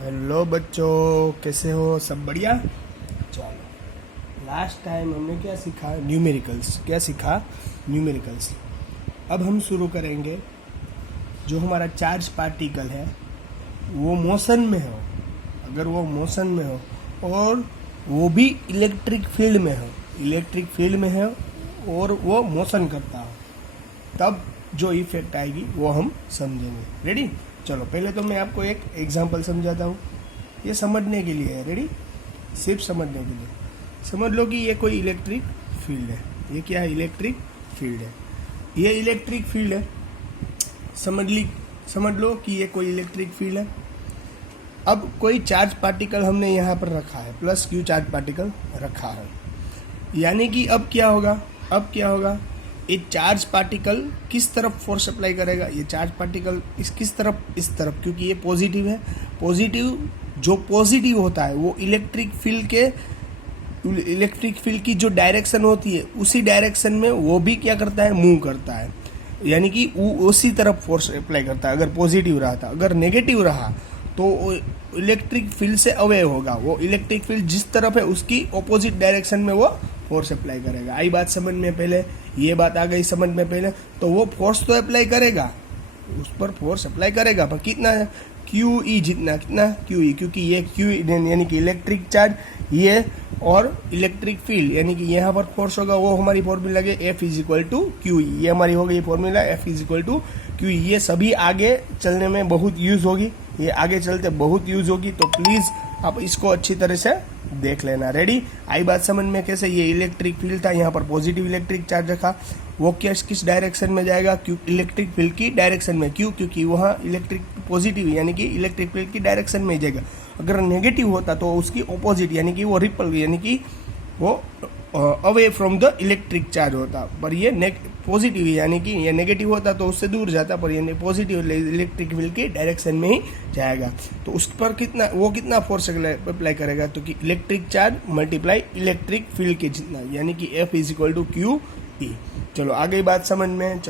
Hello बच्चों, कैसे हो? सब बढ़िया। चलो, लास्ट टाइम हमने क्या सीखा? न्यूमेरिकल्स। क्या सीखा? न्यूमेरिकल्स। अब हम शुरू करेंगे। जो हमारा चार्ज पार्टिकल है वो मोशन में हो, अगर वो मोशन में हो और वो भी इलेक्ट्रिक फील्ड में हो, इलेक्ट्रिक फील्ड में है और वो मोशन करता हो, तब जो इफेक्ट आएगी वो हम समझेंगे। रेडी? चलो, पहले तो मैं आपको एक एग्जांपल समझाता हूँ। ये समझने के लिए है। रेडी? सिर्फ समझने के लिए। समझ लो कि ये कोई इलेक्ट्रिक फील्ड है। ये क्या है? इलेक्ट्रिक फील्ड है। ये इलेक्ट्रिक फील्ड है। समझ लो कि ये कोई इलेक्ट्रिक फील्ड है। अब कोई चार्ज पार्टिकल हमने यहाँ पर रखा है, प्लस क्यू चार्ज पार्टिकल रखा है। यानी कि अब क्या होगा? ये चार्ज पार्टिकल किस तरफ फोर्स अप्लाई करेगा? ये चार्ज पार्टिकल किस तरफ? इस तरफ, क्योंकि ये पॉजिटिव है। जो पॉजिटिव होता है वो इलेक्ट्रिक फील्ड की जो डायरेक्शन होती है उसी डायरेक्शन में वो भी क्या करता है? मूव करता है। यानी कि वो उसी तरफ फोर्स अप्लाई करता है। अगर पॉजिटिव रहा था, अगर नेगेटिव रहा तो इलेक्ट्रिक फील्ड से अवे होगा। वो इलेक्ट्रिक फील्ड जिस तरफ है उसकी ऑपोजिट डायरेक्शन में वो फोर्स अप्लाई करेगा। आई बात समझ में? पहले ये बात आ गई समझ में पहले। तो वो फोर्स तो अप्लाई करेगा, उस पर फोर्स अप्लाई करेगा, पर कितना? क्यू ई जितना। कितना? क्यू ई, क्योंकि ये क्यू यानी कि इलेक्ट्रिक चार्ज, ये और इलेक्ट्रिक फील्ड, यानी कि यहाँ पर फोर्स होगा वो हमारी फॉर्मूला है F is equal to Q E. ये हमारी हो गई formula F is equal to Q E. ये सभी आगे चलने में बहुत यूज होगी, ये आगे चलते बहुत यूज होगी, तो प्लीज आप इसको अच्छी तरह से देख लेना। रेडी? आई बात समझ में? कैसे? ये इलेक्ट्रिक फील्ड था, यहाँ पर पॉजिटिव इलेक्ट्रिक चार्ज रखा, वो किस डायरेक्शन में जाएगा? क्यों? इलेक्ट्रिक फील्ड की डायरेक्शन में। क्यों? क्योंकि वहाँ इलेक्ट्रिक पॉजिटिव यानी कि इलेक्ट्रिक फील्ड की डायरेक्शन में जाएगा। अगर नेगेटिव होता तो उसकी ऑपोजिट यानी कि वो रिपल, यानी कि वो away from the electric charge होता। पर ये पॉजिटिव यानी कि ये नेगेटिव होता तो उससे दूर जाता, पर ये पॉजिटिव इलेक्ट्रिक फील्ड की डायरेक्शन में ही जाएगा। तो उस पर कितना फोर्स अप्लाई करेगा? तो कि electric charge multiply electric field के जितना, यानी कि F is equal to Q E. चलो आगे बात समझ में।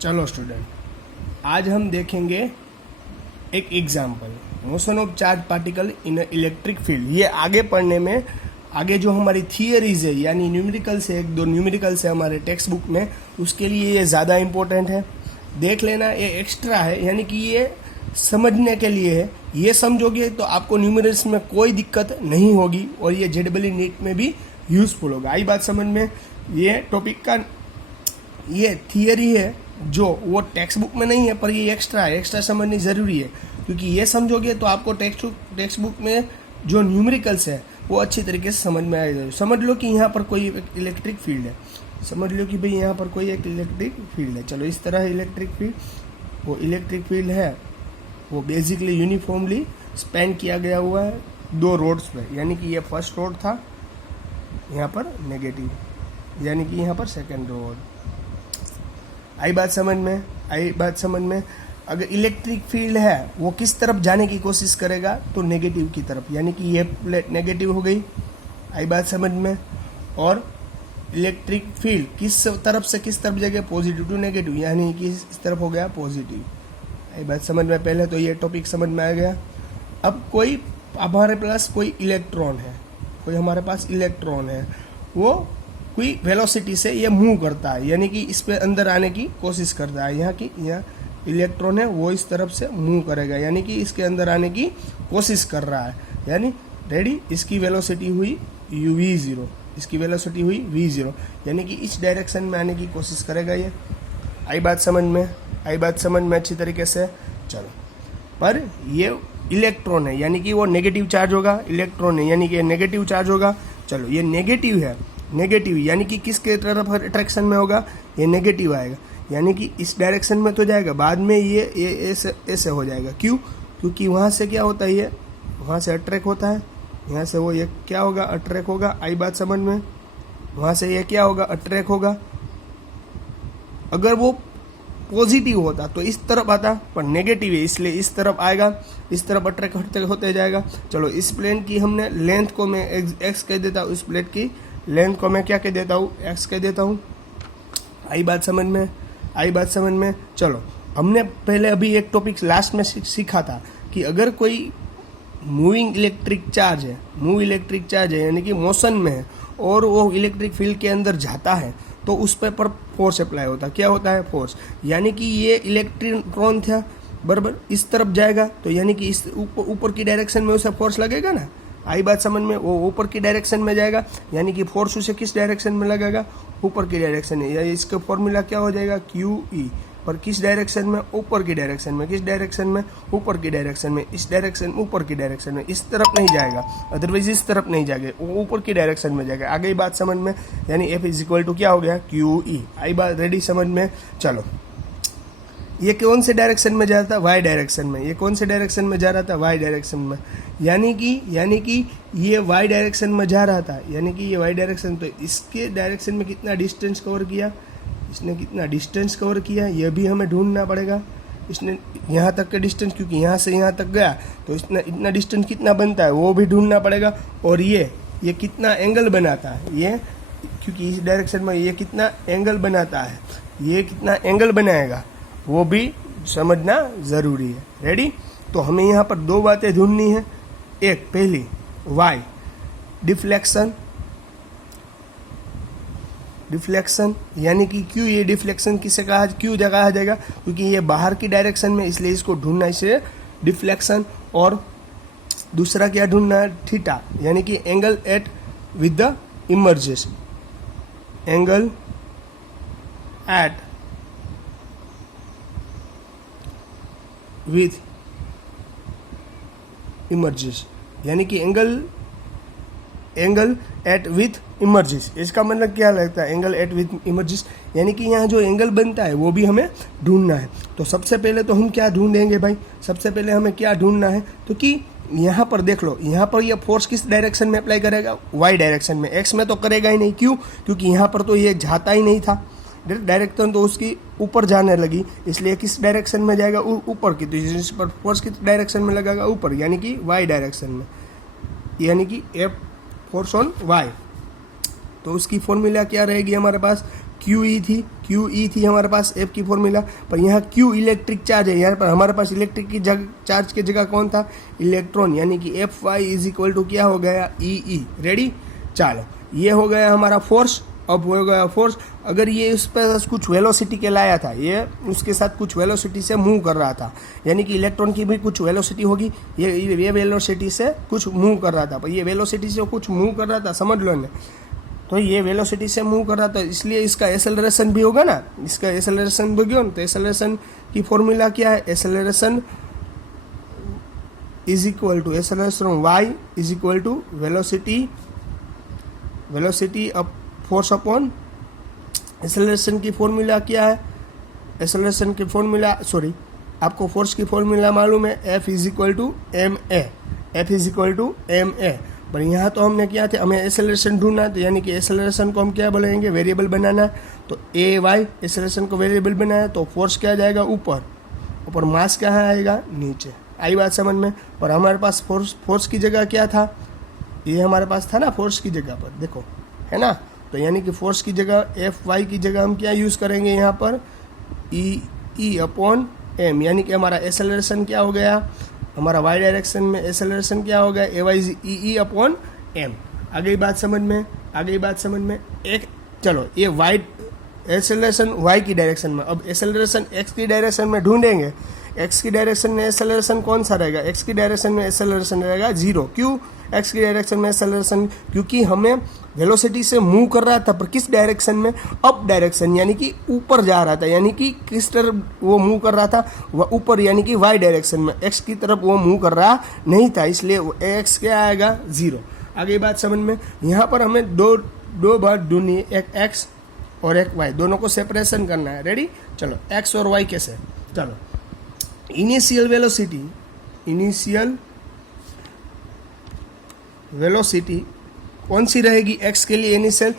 चलो स्टूडेंट, आज हम देखेंगे एक example, motion of charge particle in electric field. ये आगे पढ़ने में, आगे जो हमारी थियरीज है यानी न्यूमेरिकल्स है, एक दो न्यूमेरिकल्स है हमारे टेक्स्ट बुक में, उसके लिए ये ज़्यादा इंपॉर्टेंट है। देख लेना, ये एक्स्ट्रा है, यानी कि ये समझने के लिए है। ये समझोगे तो आपको न्यूमेरिकल्स में कोई दिक्कत नहीं होगी और ये जेडबल नीट में भी यूजफुल होगा। आई बात समझ में? ये टॉपिक का ये थियरी है जो वो टेक्स्ट बुक में नहीं है, पर ये एक्स्ट्रा है, एक्स्ट्रा समझनी ज़रूरी है, क्योंकि ये समझोगे तो आपको टेक्स्ट बुक में जो न्यूमेरिकल्स है वो अच्छी तरीके से समझ में आएगा। समझ लो कि यहाँ पर कोई इलेक्ट्रिक फील्ड है, समझ लो कि भाई यहाँ पर कोई एक इलेक्ट्रिक फील्ड है। चलो, इस तरह इलेक्ट्रिक फील्ड, वो इलेक्ट्रिक फील्ड है, वो बेसिकली यूनिफॉर्मली स्पेंड किया गया हुआ है दो रोड्स पे, यानी कि ये फर्स्ट रोड था, यहाँ पर नेगेटिव, यानी कि यहाँ पर सेकेंड रोड। आई बात समझ में? अगर इलेक्ट्रिक फील्ड है वो किस तरफ जाने की कोशिश करेगा? तो नेगेटिव की तरफ, यानी कि ये प्लेट नेगेटिव हो गई। आई बात समझ में? और इलेक्ट्रिक फील्ड किस तरफ जाएगा? पॉजिटिव टू नेगेटिव, यानी कि इस तरफ हो गया पॉजिटिव। आई बात समझ में? पहले तो ये टॉपिक समझ में आ गया। अब हमारे पास कोई इलेक्ट्रॉन है, वो कोई वेलोसिटी से ये मूव करता है, यानी कि इस पे अंदर आने की कोशिश करता है। यहाँ इलेक्ट्रॉन है वो इस तरफ से मूव करेगा, यानी कि इसके अंदर आने की कोशिश कर रहा है। यानी रेडी? इसकी वेलोसिटी हुई v0, इसकी वेलोसिटी हुई v0, यानी कि इस डायरेक्शन में आने की कोशिश करेगा ये। आई बात समझ में अच्छी तरीके से? चलो, पर ये इलेक्ट्रॉन है, यानी कि वो नेगेटिव चार्ज होगा। इलेक्ट्रॉन है यानी कि नेगेटिव चार्ज होगा। चलो, ये नेगेटिव है, यानी कि किसके तरफ अट्रैक्शन में होगा? ये नेगेटिव आएगा, यानी कि इस डायरेक्शन में तो जाएगा, बाद में ये ऐसे हो जाएगा। क्यों? क्योंकि वहाँ से क्या होता है, ये वहाँ से अट्रैक्ट होता है, यहाँ से वो ये क्या होगा? अट्रैक्ट होगा। आई बात समझ में? वहाँ से ये क्या होगा? अट्रैक्ट होगा। अगर वो पॉजिटिव होता तो इस तरफ आता, पर नेगेटिव है इसलिए इस तरफ आएगा, इस तरफ अट्रैक्ट होते जाएगा। चलो, इस प्लेन की हमने लेंथ को मैं एक्स कह देता हूँ, इस प्लेट की लेंथ को मैं क्या कह देता हूँ? एक्स कह देता हूँ। आई बात समझ में? चलो, हमने पहले अभी एक टॉपिक लास्ट में सीखा था कि अगर कोई मूविंग इलेक्ट्रिक चार्ज है यानी कि मोशन में है और वो इलेक्ट्रिक फील्ड के अंदर जाता है तो उस पर फोर्स अप्लाई होता है। क्या होता है? फोर्स। यानी कि ये इलेक्ट्रॉन था, बराबर, इस तरफ जाएगा तो यानी कि इस ऊपर की डायरेक्शन में उसे फोर्स लगेगा ना। आई बात समझ में? वो ऊपर की डायरेक्शन में जाएगा यानी कि फोर्स उसे किस डायरेक्शन में लगेगा? ऊपर की डायरेक्शन में। या इसका फॉर्मूला क्या हो जाएगा? QE। पर किस डायरेक्शन में? ऊपर की डायरेक्शन में। किस डायरेक्शन में? ऊपर की डायरेक्शन में। इस डायरेक्शन, ऊपर की डायरेक्शन में। इस तरफ नहीं जाएगा, अदरवाइज इस तरफ नहीं जाएगा, वो ऊपर की डायरेक्शन में जाएगा। आगे बात समझ में? यानी F इज इक्वल टू क्या हो गया? QE। आई बात रेडी समझ में? चलो, ये कौन से डायरेक्शन में जा रहा था? वाई डायरेक्शन में। ये कौन से डायरेक्शन में जा रहा था? वाई डायरेक्शन में। यानी कि ये वाई डायरेक्शन में जा रहा था, यानी कि ये वाई डायरेक्शन, तो इसके डायरेक्शन में कितना डिस्टेंस कवर किया? इसने कितना डिस्टेंस कवर किया ये भी हमें ढूंढना पड़ेगा। इसने यहाँ तक का डिस्टेंस, क्योंकि यहाँ से यहाँ तक गया तो इतना डिस्टेंस कितना बनता है वो भी ढूंढना पड़ेगा। और ये कितना एंगल बनाता है, ये क्योंकि इस डायरेक्शन में ये कितना एंगल बनाता है, ये कितना एंगल बनाएगा वो भी समझना ज़रूरी है। रेडी? तो हमें यहाँ पर दो बातें ढूंढनी है। एक, पहली वाई, डिफ्लेक्शन यानी कि क्यों ये डिफ्लेक्शन किसे कहा, क्यों कहा जाएगा? क्योंकि ये बाहर की डायरेक्शन में, इसलिए इसको ढूंढना, इसे डिफ्लेक्शन। और दूसरा क्या ढूंढना है? थीटा, यानी कि angle at with the emerges, angle at with emerges, यानी कि एंगल एट विथ इमर्जेस। इसका मतलब क्या लगता है? एंगल एट विथ इमर्जेस यानी कि यहाँ जो एंगल बनता है वो भी हमें ढूंढना है। तो सबसे पहले तो हम क्या ढूंढेंगे भाई? सबसे पहले हमें क्या ढूंढना है? तो कि यहाँ पर देख लो, यहाँ पर ये फोर्स किस डायरेक्शन में अप्लाई करेगा? वाई डायरेक्शन में। एक्स में तो करेगा ही नहीं। क्यों? क्योंकि यहाँ पर तो ये जाता ही नहीं था, डायरेक्शन तो उसकी ऊपर जाने लगी, इसलिए किस डायरेक्शन में जाएगा? ऊपर की। तो इस पर फोर्स किस डायरेक्शन में लगेगा? ऊपर, यानी कि वाई डायरेक्शन में, यानी कि एफ फोर्स ऑन वाई। तो उसकी फॉर्मूला क्या रहेगी हमारे पास? QE थी हमारे पास एफ की फॉर्मूला। पर यहाँ Q इलेक्ट्रिक चार्ज है, यहाँ पर हमारे पास इलेक्ट्रिक की चार्ज की जगह कौन था? इलेक्ट्रॉन, यानी कि FY इज इक्वल टू क्या हो गया? EE। रेडी? चलो, ये हो गया हमारा फोर्स। अब हो गया फोर्स, अगर ये उस पर कुछ वेलोसिटी के लाया था, ये उसके साथ कुछ वेलोसिटी से मूव कर रहा था, यानी कि इलेक्ट्रॉन की भी कुछ वेलोसिटी होगी, ये वेलोसिटी से कुछ मूव कर रहा था। पर ये वेलोसिटी से कुछ मूव कर रहा था, समझ लो ना। तो ये वेलोसिटी से मूव कर रहा था, इसलिए इसका एक्सेलरेशन भी होगा ना। इसका एक्सेलरेशन भी होगा ना। तो एक्सेलरेशन की फॉर्मूला क्या है? Acceleration is equal to acceleration Y is equal to velocity up force upon acceleration की फॉर्मूला क्या है? एक्सेलरेशन की फॉर्मूला, सॉरी, आपको फोर्स की फॉर्मूला मालूम है, F is equal to MA। F is equal to MA। पर यहाँ तो हमने क्या थे, हमें एक्सेलरेशन ढूंढना है, तो यानी कि एक्सेलरेशन को हम क्या बोलेंगे? वेरिएबल बनाना है। तो AY एक्सेलरेशन को वेरिएबल बनाया तो फोर्स क्या जाएगा? ऊपर, मास कहाँ आएगा? नीचे। आई बात समझ में? पर हमारे पास फोर्स की जगह क्या था? ये हमारे पास था ना, फोर्स की जगह पर देखो, है ना। तो यानी कि फोर्स की जगह FY की जगह हम क्या यूज़ करेंगे यहाँ पर? E अपॉन M, यानी कि हमारा एक्सेलरेशन क्या हो गया? हमारा वाई डायरेक्शन में एक्सेलरेशन क्या हो गया? AY is EE upon M। आ गई बात समझ में? एक, चलो, ये वाई एक्सेलरेशन वाई की डायरेक्शन में। अब एक्सेलरेशन एक्स की डायरेक्शन में ढूंढेंगे। एक्स की डायरेक्शन में एक्सेलरेशन कौन सा रहेगा? एक्स की डायरेक्शन में एक्सेलरेशन रहेगा 0। क्यों एक्स की डायरेक्शन में एक्सेलरेशन? क्योंकि हमें वेलोसिटी से मूव कर रहा था, पर किस डायरेक्शन में? अप डायरेक्शन, यानी कि ऊपर जा रहा था, यानी कि किस तरफ वो मूव कर रहा था? वह ऊपर, यानी कि वाई डायरेक्शन में। एक्स की तरफ वो मूव कर रहा नहीं था, इसलिए एक्स क्या आएगा? 0। आगे बात समझ में? यहाँ पर हमें दो बात ढूंढनी है, एक एक्स और एक वाई, दोनों को सेपरेशन करना है। रेडी? चलो, एक्स और वाई कैसे? चलो, इनिशियल वेलोसिटी कौन सी रहेगी? एक्स के लिए इनिशियल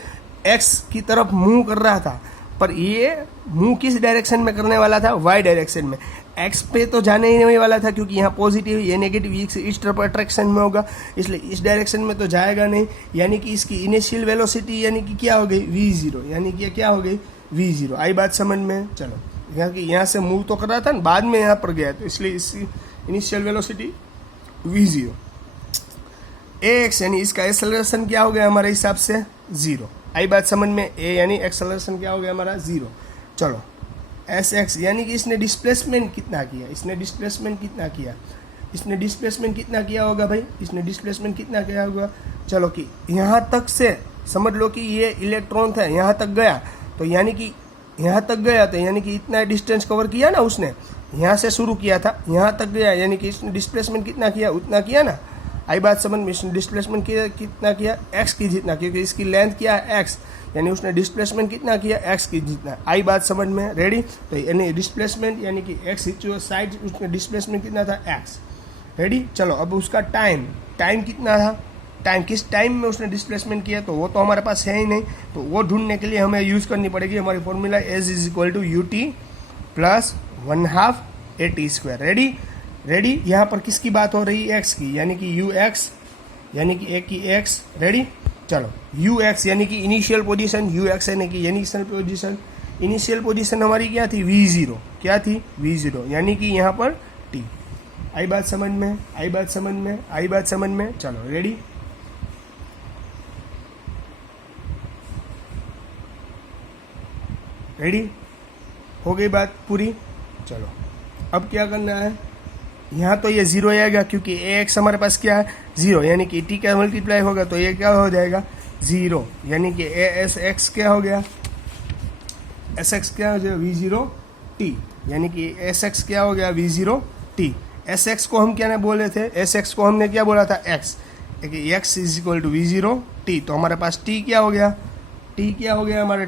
एक्स की तरफ मूव कर रहा था, पर ये मूव किस डायरेक्शन में करने वाला था? वाई डायरेक्शन में। एक्स पे तो जाने ही नहीं वाला था, क्योंकि यहाँ पॉजिटिव, ये नेगेटिव, इस तरफ अट्रैक्शन में होगा, इसलिए इस डायरेक्शन में तो जाएगा नहीं। यानी कि इसकी इनिशियल वेलोसिटी यानी कि क्या हो गई? V0, यानी कि क्या हो गई? V0। आई बात समझ में? चलो, यहाँ से मूव तो कर रहा था ना, बाद में यहाँ पर गया, तो इसलिए इसकी इनिशियल वेलोसिटी v0। ax यानी इसका एक्सेलरेशन क्या हो गया हमारे हिसाब से 0। आई बात समझ में, a यानी एक्सेलरेशन क्या हो गया हमारा 0। चलो sx यानी कि इसने डिस्प्लेसमेंट कितना किया, इसने डिस्प्लेसमेंट कितना किया, इसने डिस्प्लेसमेंट कितना किया होगा भाई, इसने डिस्प्लेसमेंट कितना किया होगा। चलो कि यहाँ तक से समझ लो कि ये इलेक्ट्रॉन था, यहाँ तक गया, तो यानी कि यहाँ तक गया, तो यानी कि इतना डिस्टेंस कवर किया ना उसने, यहाँ से शुरू किया था, यहाँ तक गया, यानी कि इसने डिस्प्लेसमेंट कितना किया, उतना किया ना। आई बात समझ में, इसने डिस्प्लेसमेंट कितना किया, एक्स की जितना, क्योंकि इसकी लेंथ क्या है एक्स, यानी उसने डिस्प्लेसमेंट कितना किया, एक्स की जितना। आई बात समझ में, रेडी। तो यानी डिस्प्लेसमेंट यानी कि एक्स साइड, उसने डिस्प्लेसमेंट कितना था एक्स, रेडी। चलो अब उसका टाइम कितना था, टाइम किस टाइम में उसने डिस्प्लेसमेंट किया, तो वो तो हमारे पास है ही नहीं, तो वो ढूंढने के लिए हमें यूज़ करनी पड़ेगी हमारी formula S is equal to U T plus 1/2 AT²। Ready. यहाँ पर किसकी बात हो रही है, एक्स की, यानी कि यू एक्स, यानी कि ए की एक्स, रेडी। चलो यू एक्स यानी कि इनिशियल पोजीशन, यू एक्स यानी कि इनिशियल पोजीशन, इनिशियल पोजीशन हमारी क्या थी v0, क्या थी v0, यानी कि यहाँ पर t। आई बात समझ में, आई बात समझ में, आई बात समझ में। चलो रेडी। रेडी हो गई बात पूरी। चलो अब क्या करना है, यहाँ तो ये 0 आएगा, क्योंकि ax हमारे पास क्या है 0, यानी कि t का मल्टीप्लाई होगा तो ये क्या हो जाएगा 0, यानी कि asx क्या हो गया, sx क्या हो जाएगा v0t, यानी कि sx क्या हो गया v0t। sx को हम क्या ना बोले थे, sx को हमने क्या बोला था x, x is equal to v0t, तो हमारे पास t क्या हो गया, t क्या हो गया हमारा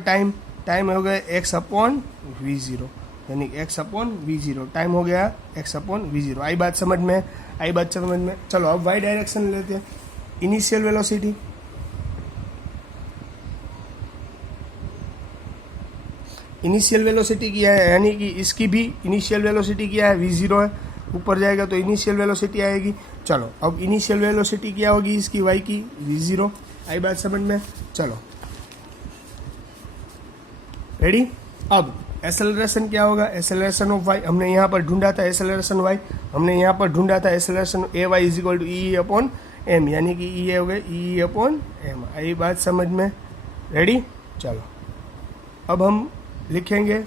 टाइम हो गया x अपॉन v0, यानी x अपॉन v0, टाइम हो गया x अपॉन v0। आई बात समझ में, आई बात समझ में। चलो अब y डायरेक्शन लेते हैं, इनिशियल वेलोसिटी, इनिशियल वेलोसिटी क्या है, यानी कि इसकी भी इनिशियल वेलोसिटी क्या है v0 है, ऊपर जाएगा तो इनिशियल वेलोसिटी आएगी। चलो अब इनिशियल वेलोसिटी क्या होगी इसकी y की v0। आई बात समझ में। चलो रेडी। अब एक्सेलरेशन क्या होगा, एक्सेलरेशन ऑफ y हमने यहाँ पर ढूंढा था, एक्सेलरेशन y हमने यहाँ पर ढूंढा था, acceleration A Y is equal to E upon M, यानी कि ई हो गया ई अपॉन एम। आई बात समझ में, रेडी। चलो अब हम लिखेंगे,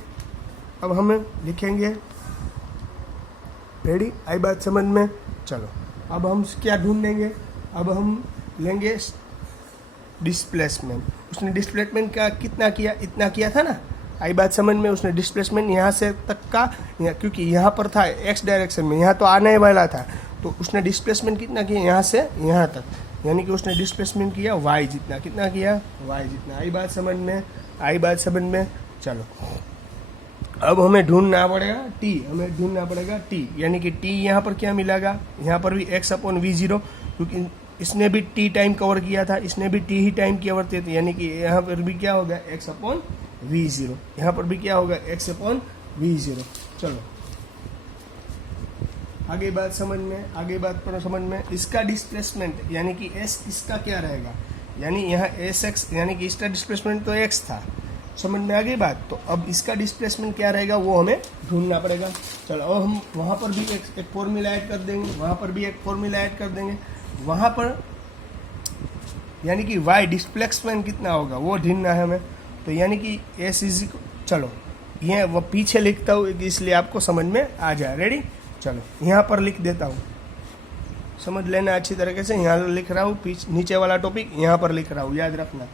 रेडी। आई बात समझ में। चलो अब हम क्या ढूंढेंगे, अब हम लेंगे डिस्प्लेसमेंट। उसने डिस्प्लेसमेंट का कितना किया, इतना किया था ना। आई बात समझ में, उसने डिस्प्लेसमेंट यहाँ से तक का, क्योंकि यहाँ पर था एक्स डायरेक्शन में, यहाँ तो आने वाला था, तो उसने डिस्प्लेसमेंट कितना किया यहाँ से यहाँ तक, यानी कि उसने डिस्प्लेसमेंट किया वाई जितना, कितना किया वाई जितना। आई बात समझ में, आई बात समझ में। चलो अब हमें ढूंढना पड़ेगा t, यानी कि t यहाँ पर क्या मिलेगा, यहाँ पर भी x अपॉन v0, क्योंकि इसने भी t टाइम कवर किया था, इसने भी t ही टाइम कवर किया था, यानी कि यहाँ पर भी क्या होगा x अपॉन v0, यहाँ पर भी क्या होगा x अपॉन v0। चलो आगे बात समझ में, इसका डिस्प्लेसमेंट यानी कि s इसका क्या रहेगा, यानी यहाँ sx यानी कि इसका डिस्प्लेसमेंट तो x था, समझ में आ गई बात। तो अब इसका डिस्प्लेसमेंट क्या रहेगा वो हमें ढूंढना पड़ेगा। चलो अब हम वहाँ पर भी एक फॉर्मूला ऐड कर देंगे, वहाँ पर भी एक फॉर्मूला ऐड कर देंगे, वहाँ पर यानी कि y डिस्प्लेसमेंट कितना होगा वो ढूंढना है हमें। तो यानी कि s इज, चलो ये वो पीछे लिखता हूँ इसलिए आपको समझ में आ जाए। रेडी। चलो यहाँ पर लिख देता हूँ, समझ लेना अच्छी तरीके से। यहाँ लिख रहा हूँ, नीचे वाला टॉपिक यहाँ पर लिख रहा हूँ, याद रखना।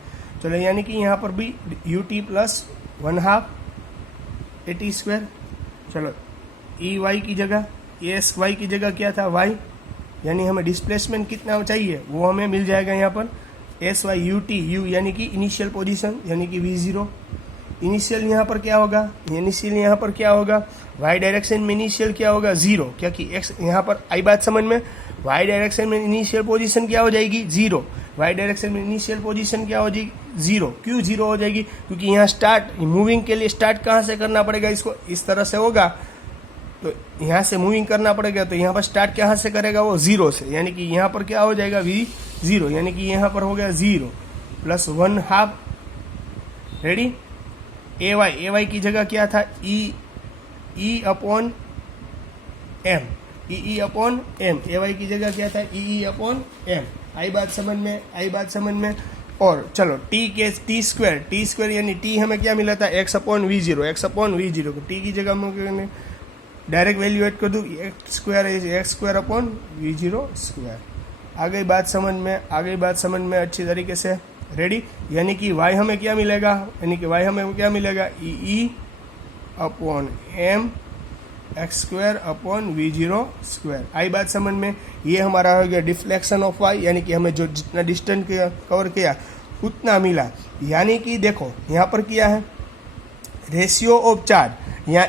चलो यानी कि यहाँ पर भी ut प्लस 1/2 AT²। चलो ई वाई की जगह एस वाई की जगह क्या था y, यानी हमें डिस्प्लेसमेंट कितना चाहिए वो हमें मिल जाएगा यहाँ पर S why U T, you यानी कि इनिशियल पोजीशन यानी कि v0। इनिशियल यहाँ पर क्या होगा, इनिशियल यहाँ पर क्या होगा, y डायरेक्शन में इनिशियल क्या होगा 0, क्योंकि x यहाँ पर। आई बात समझ में, y डायरेक्शन में इनिशियल पोजीशन क्या हो जाएगी 0, y डायरेक्शन में इनिशियल पोजीशन क्या हो जाएगी 0। क्यों 0 हो जाएगी, क्योंकि यहाँ स्टार्ट मूविंग के लिए स्टार्ट कहाँ से करना पड़ेगा, इसको इस तरह से होगा तो यहाँ से मूविंग करना पड़ेगा, तो यहाँ पर स्टार्ट कहाँ से करेगा वो 0 से, यानी कि यहाँ पर क्या हो जाएगा v0, यानी कि यहाँ पर हो गया 0 प्लस 1/2। रेडी। ए वाई की जगह क्या था E upon M, E upon M, A Y की जगह क्या था, ई अपॉन एम। आई बात समझ में, आई बात समझ में। और चलो टी के टी स्क्वायर यानी टी हमें क्या मिला था, X upon V zero, X upon V zero को टी की जगह में डायरेक्ट वैल्यू एड कर दूँ, X square upon V zero square. आ गई बात समझ में, आ गई बात समझ में अच्छी तरीके से, रेडी। यानी कि y हमें क्या मिलेगा, यानी कि y हमें क्या मिलेगा, E upon M X square upon V zero square. आई बात समझ में। ये हमारा हो गया डिफ्लेक्शन ऑफ y, यानी कि हमें जो जितना डिस्टेंस कवर किया उतना मिला। यानी कि देखो यहाँ पर किया है रेशियो ऑफ चार्ज, यहाँ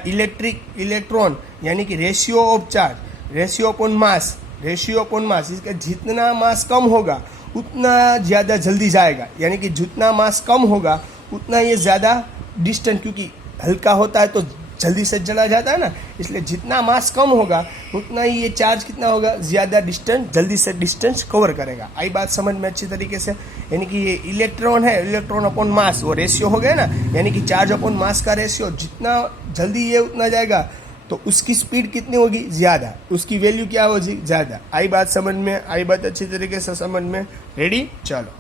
इलेक्ट्रॉन यानी कि ratio of charge, ratio upon mass, ratio upon mass, इसका जितना मास कम होगा उतना ज़्यादा जल्दी जाएगा। यानी कि जितना मास कम होगा उतना ये ज़्यादा डिस्टेंस, क्योंकि हल्का होता है तो जल्दी से चला जाता है ना, इसलिए जितना मास कम होगा उतना ही ये चार्ज कितना होगा, ज़्यादा डिस्टेंस, जल्दी से डिस्टेंस कवर करेगा। आई बात समझ में अच्छी तरीके से। यानी कि ये इलेक्ट्रॉन है, इलेक्ट्रॉन अपॉन मास, वो रेशियो हो गया ना, यानी कि चार्ज अपॉन मास का रेशियो, जितना जल्दी ये उतना जाएगा तो उसकी स्पीड कितनी होगी, ज़्यादा, उसकी वैल्यू क्या होगी, ज़्यादा। आई बात समझ में, आई बात अच्छी तरीके से समझ में, रेडी। चलो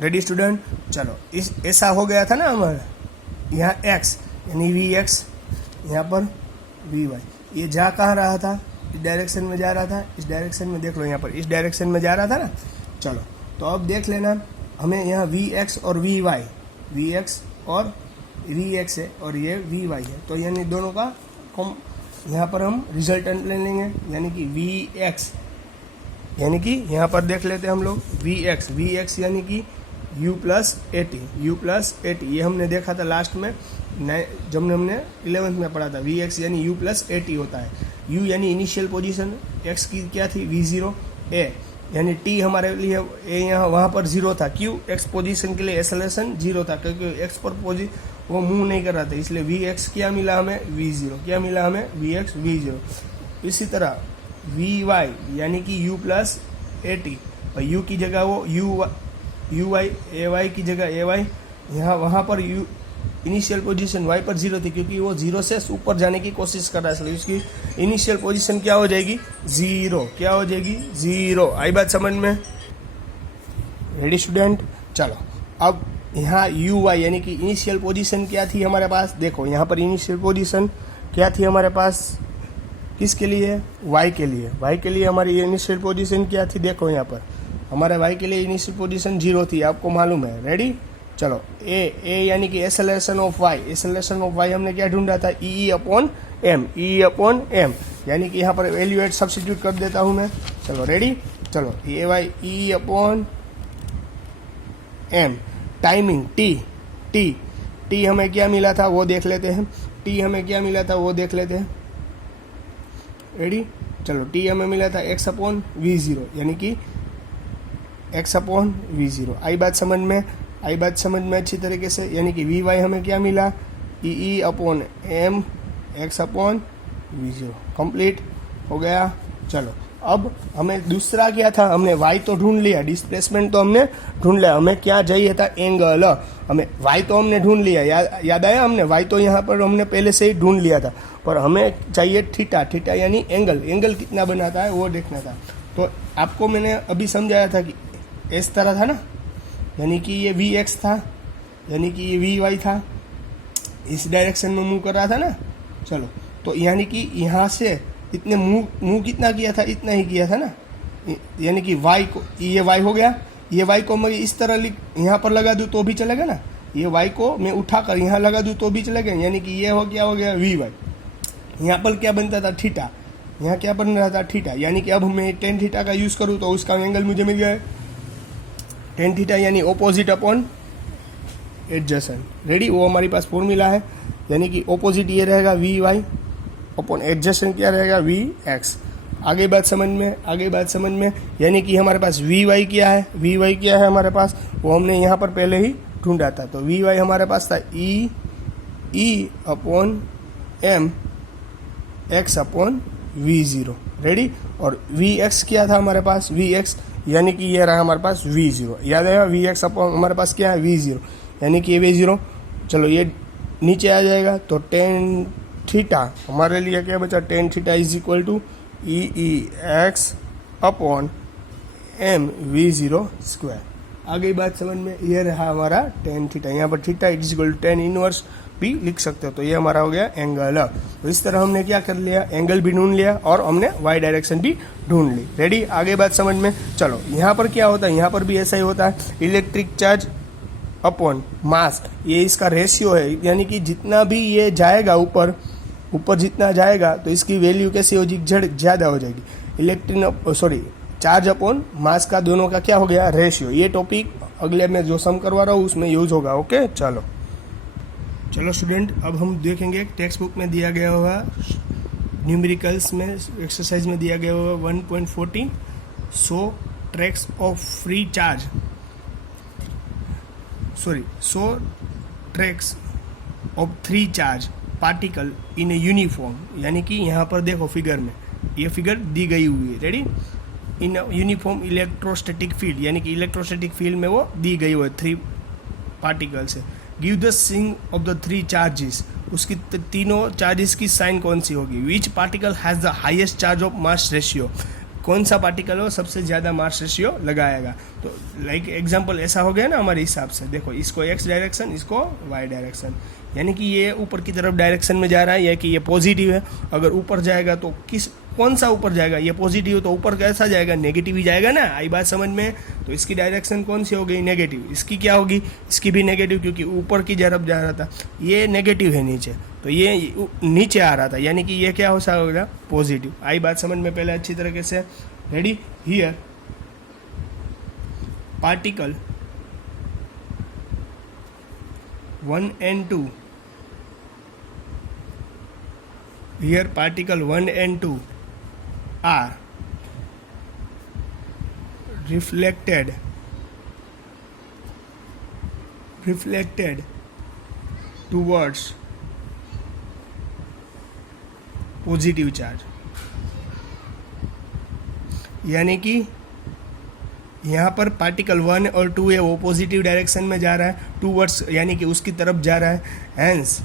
रेडी स्टूडेंट, चलो इस ऐसा हो गया था ना हमारा, यहाँ x यानी वी एक्स, यहाँ पर वी वाई, ये जा कहाँ रहा था, इस डायरेक्शन में जा रहा था, इस डायरेक्शन में देख लो, यहाँ पर इस डायरेक्शन में जा रहा था ना। चलो तो अब देख लेना, हमें यहाँ वी एक्स और वी वाई, वी एक्स और वी एक्स है और ये वी वाई है, तो यानी दोनों का कम, यहाँ पर हम रिजल्टेंट ले लेंगे, यानी कि वी एक्स, यानी कि यहाँ पर देख लेते हैं हम लोग वी एक्स यानी कि u plus eighty, you plus eighty, ये हमने देखा था लास्ट में जब हमने 11th में पढ़ा था। वी एक्स यानी u प्लस एटी होता है। u यानी इनिशियल पोजीशन, x की क्या थी वी जीरो, ए यानी t हमारे लिए ए यहाँ वहाँ पर जीरो था, क्यों, x पोजीशन के लिए एक्सेलरेशन जीरो था, क्योंकि x पर वो मूव नहीं कर रहा था, इसलिए वी एक्स क्या मिला हमें, वी जीरो, क्या मिला हमें, वी एक्स वी जीरो। इसी तरह वी वाई यानी कि u प्लस एटी, और u की जगह वो यू वाई, ए वाई की जगह ए वाई, यहाँ वहाँ पर यू इनिशियल पोजीशन वाई पर जीरो थी, क्योंकि वो जीरो से ऊपर जाने की कोशिश कर रहा है, इसलिए उसकी इनिशियल पोजीशन क्या हो जाएगी, जीरो, क्या हो जाएगी, जीरो। आई बात समझ में, रेडी स्टूडेंट। चलो अब यहाँ यू वाई यानी कि इनिशियल पोजीशन क्या थी हमारे पास, देखो यहाँ पर इनिशियल पोजीशन क्या थी हमारे पास, किसके लिए, वाई के लिए, वाई के लिए हमारी इनिशियल पोजीशन क्या थी, देखो यहाँ पर हमारे वाई के लिए इनिशियल पोजीशन जीरो थी, आपको मालूम है, रेडी। चलो ए यानी कि acceleration of Y, acceleration of Y हमने क्या ढूंढा था, E upon M, E upon M, यानी कि यहाँ पर वैल्यूएट सब्स्टिट्यूट कर देता हूँ मैं। चलो रेडी, चलो A Y E upon M, timing T हमें क्या मिला था वो देख लेते हैं, टी हमें क्या मिला था वो देख लेते हैं, रेडी। चलो टी हमें मिला था एक्स अपॉन वी जीरो, यानी कि एक्स अपॉन वी जीरो। आई बात समझ में, आई बात समझ में अच्छी तरीके से, यानी कि वी वाई हमें क्या मिला, E upon M X upon V zero, complete हो गया। चलो अब हमें दूसरा क्या था, हमने वाई तो ढूंढ लिया, डिस्प्लेसमेंट तो हमने ढूंढ लिया, हमें क्या चाहिए था, एंगल। हमें वाई तो हमने ढूंढ लिया, याद आया, हमने वाई तो यहाँ पर हमने पहले से ही ढूंढ लिया था, पर हमें चाहिए थीटा यानी एंगल कितना बनाता है वो देखना था। तो आपको मैंने अभी समझाया था कि इस तरह था ना, यानी कि ये वी एक्स था, यानी कि ये वी वाई था, इस डायरेक्शन में मूव कर रहा था ना। चलो तो यानी कि यहाँ से इतने मूव कितना किया था, इतना ही किया था ना, यानी कि वाई को, ये वाई हो गया, ये वाई को मैं इस तरह यहाँ पर लगा दूँ तो भी चलेगा ना, ये वाई को मैं उठाकर यहाँ लगा दूँ तो भी चलेगा, यानी कि ये हो गया वी वाई। यहाँ पर क्या बनता था, थीटा, यहाँ क्या बन रहा था, थीटा, यानी कि अब मैं टेन थीटा का यूज़ करूँ तो उसका एंगल मुझे मिल गया टेन थीटा, यानी ऑपोजिट अपॉन एडजेसेंट, रेडी। वो हमारे पास फॉर्मूला है, यानी कि ऑपोजिट ये रहेगा वी वाई अपॉन एडजेसेंट क्या रहेगा, वी एक्स। आगे बात समझ में, आगे बात समझ में, यानी कि हमारे पास वी वाई क्या है, वी वाई क्या है हमारे पास, वो हमने यहाँ पर पहले ही ढूंढा था। तो वी वाई हमारे पास था E upon M X upon V zero, ready. और वी एक्स क्या था हमारे पास, वी एक्स यानी कि ये रहा हमारे पास वी जीरो, याद है, वी एक्स अपॉन हमारे पास क्या है, वी जीरो, यानी कि ये वी जीरो। चलो ये नीचे आ जाएगा तो टेन थीटा हमारे लिए क्या बचा, tan theta is equal to E X upon M V zero square. आ गई बात समझ में। ये रहा हमारा टेन थीटा, यहाँ पर theta is equal to tan inverse भी लिख सकते हो। तो ये हमारा हो गया एंगल। तो इस तरह हमने क्या कर लिया, एंगल भी ढूंढ लिया और हमने वाई डायरेक्शन भी ढूंढ ली। रेडी, आगे बात समझ में। चलो यहाँ पर क्या होता है, यहाँ पर भी ऐसा ही होता है, इलेक्ट्रिक चार्ज अपॉन मास, ये इसका रेशियो है, यानी कि जितना भी ये जाएगा ऊपर ऊपर जितना जाएगा तो इसकी वैल्यू कैसी हो जाएगी, ज़्यादा हो जाएगी। चार्ज अपॉन मास का दोनों का क्या हो गया, रेशियो। ये टॉपिक अगले में जो सम करवा रहा हूँ उसमें यूज होगा। ओके, चलो स्टूडेंट, अब हम देखेंगे टेक्स्ट बुक में दिया गया हुआ न्यूमेरिकल्स में एक्सरसाइज में दिया गया हुआ 1.14 100 tracks of free charge 100 tracks of 3 charge particle in a uniform, यानी कि यहाँ पर देखो फिगर में ये फिगर दी गई हुई है। Ready, in uniform electrostatic field, यानी कि इलेक्ट्रोस्टैटिक फील्ड में वो दी गई हुई है 3 पार्टिकल्स है। गिव द सिंग ऑफ द 3 चार्जेस, उसकी तीनों चार्जेस की साइन कौन सी होगी। Which particle has the highest charge of mass ratio, कौन सा पार्टिकल हो सबसे ज़्यादा मास रेशियो लगाएगा। तो लाइक एग्जांपल ऐसा हो गया ना हमारे हिसाब से, देखो इसको एक्स डायरेक्शन, इसको वाई डायरेक्शन, यानी कि ये ऊपर की तरफ डायरेक्शन में जा रहा है, या कि ये पॉजिटिव है। अगर ऊपर जाएगा तो कौन सा ऊपर जाएगा, ये पॉजिटिव तो ऊपर कैसा जाएगा, नेगेटिव ही जाएगा ना। आई बात समझ में। तो इसकी डायरेक्शन कौन सी हो गई, नेगेटिव। इसकी क्या होगी, इसकी भी नेगेटिव, क्योंकि ऊपर की तरफ जा रहा था, ये नेगेटिव है नीचे, तो ये नीचे आ रहा था, यानी कि ये क्या हो सकता, पॉजिटिव। आई बात समझ में पहले अच्छी तरीके से। Ready, here particle 1 and 2, here particle 1 and 2 are reflected towards positive charge, यानी कि यहाँ पर पार्टिकल 1 और 2 है, वो पॉजिटिव डायरेक्शन में जा रहा है, टूवर्ड्स यानी कि उसकी तरफ जा रहा है। Hence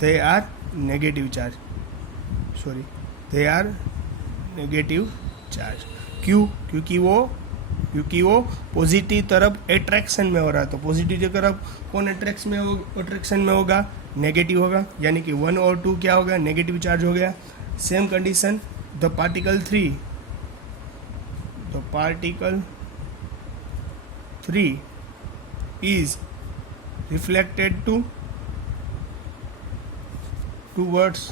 they are negative charge, they are negative charge। क्यों, क्योंकि वो पॉजिटिव तरफ अट्रैक्शन में हो रहा है। तो पॉजिटिव तरफ कौन अट्रैक्शन में होगा, नेगेटिव होगा, यानी कि 1 और 2 क्या होगा, नेगेटिव चार्ज हो गया। Same condition the particle 3 is reflected towards